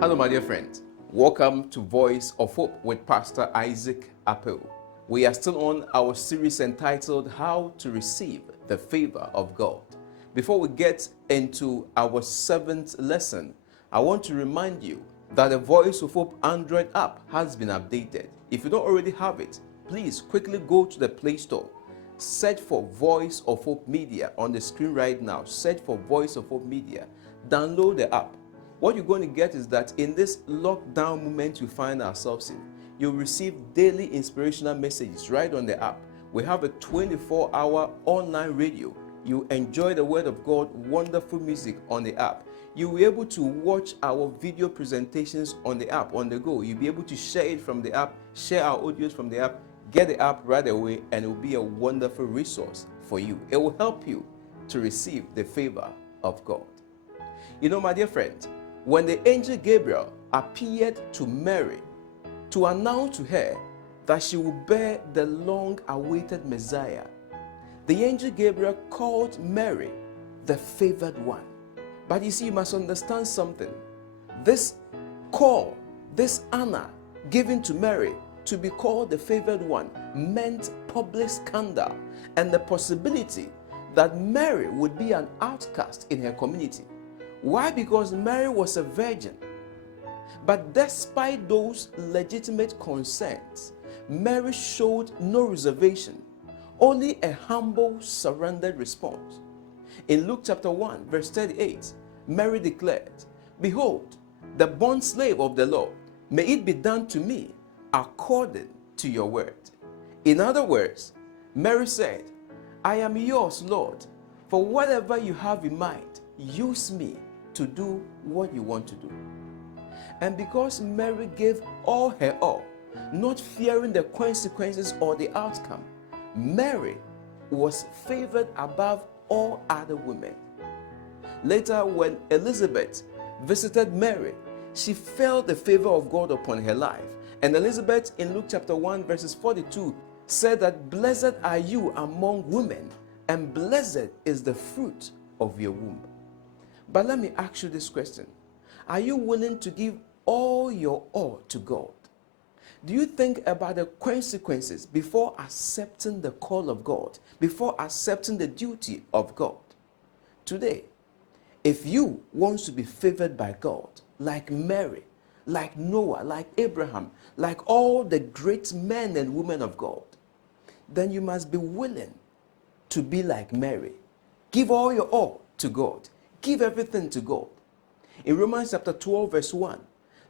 Hello, my dear friends. Welcome to Voice of Hope with Pastor Isaac Appel. We are still on our series entitled How to Receive the Favor of God. Before we get into our seventh lesson, I want to remind you that the Voice of Hope Android app has been updated. If you don't already have it, please quickly go to the Play Store. Search for Voice of Hope Media on the screen right now. Search for Voice of Hope Media. Download the app. What you're going to get is that in this lockdown moment we find ourselves in, you'll receive daily inspirational messages right on the app. We have a 24-hour online radio. You enjoy the Word of God, wonderful music on the app. You'll be able to watch our video presentations on the app, on the go. You'll be able to share it from the app, share our audios from the app, get the app right away, and it will be a wonderful resource for you. It will help you to receive the favor of God. You know, my dear friend, when the angel Gabriel appeared to Mary to announce to her that she would bear the long-awaited Messiah, the angel Gabriel called Mary the favored one. But you see, you must understand something. This call, this honor given to Mary to be called the favored one meant public scandal and the possibility that Mary would be an outcast in her community. Why? Because Mary was a virgin. But despite those legitimate concerns, Mary showed no reservation, only a humble, surrendered response. In Luke chapter 1, verse 38, Mary declared, "Behold, the bond slave of the Lord, may it be done to me according to your word." In other words, Mary said, "I am yours, Lord, for whatever you have in mind, use me to do what you want to do." And because Mary gave all her all, not fearing the consequences or the outcome, Mary was favored above all other women. Later, when Elizabeth visited Mary, she felt the favor of God upon her life. And Elizabeth, in Luke chapter 1, verses 42, said that, "Blessed are you among women, and blessed is the fruit of your womb." But let me ask you this question. Are you willing to give all your all to God? Do you think about the consequences before accepting the call of God, before accepting the duty of God? Today, if you want to be favored by God, like Mary, like Noah, like Abraham, like all the great men and women of God, then you must be willing to be like Mary. Give all your all to God. Give everything to God. In Romans chapter 12, verse 1,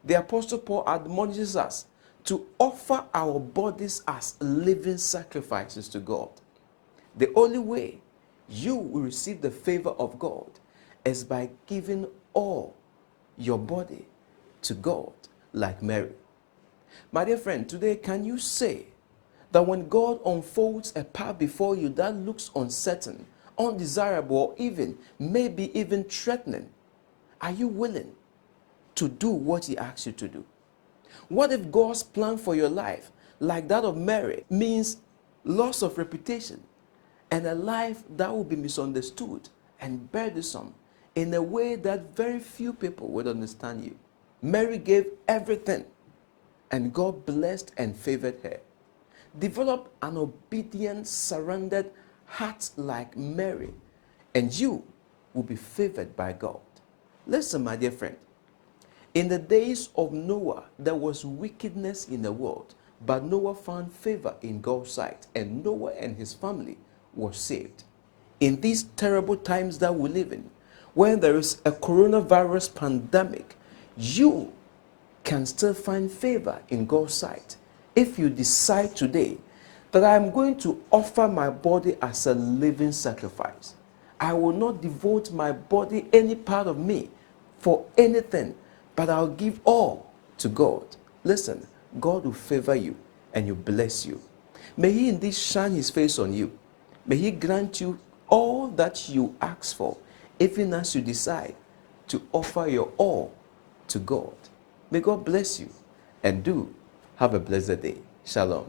the Apostle Paul admonishes us to offer our bodies as living sacrifices to God. The only way you will receive the favor of God is by giving all your body to God, like Mary. My dear friend, today, can you say that when God unfolds a path before you that looks uncertain, undesirable, or maybe even threatening, are you willing to do what He asks you to do? What if God's plan for your life, like that of Mary, means loss of reputation and a life that will be misunderstood and burdensome in a way that very few people would understand you? Mary gave everything, and God blessed and favored her. Develop an obedient, surrendered heart like Mary, and you will be favored by God. Listen, my dear friend. In the days of Noah, there was wickedness in the world, but Noah found favor in God's sight, and Noah and his family were saved. In these terrible times that we live in, when there is a coronavirus pandemic, you can still find favor in God's sight if you decide today that I am going to offer my body as a living sacrifice. I will not devote my body, any part of me, for anything, but I'll give all to God. Listen, God will favor you and will bless you. May He indeed shine His face on you. May He grant you all that you ask for, even as you decide to offer your all to God. May God bless you, and do have a blessed day. Shalom.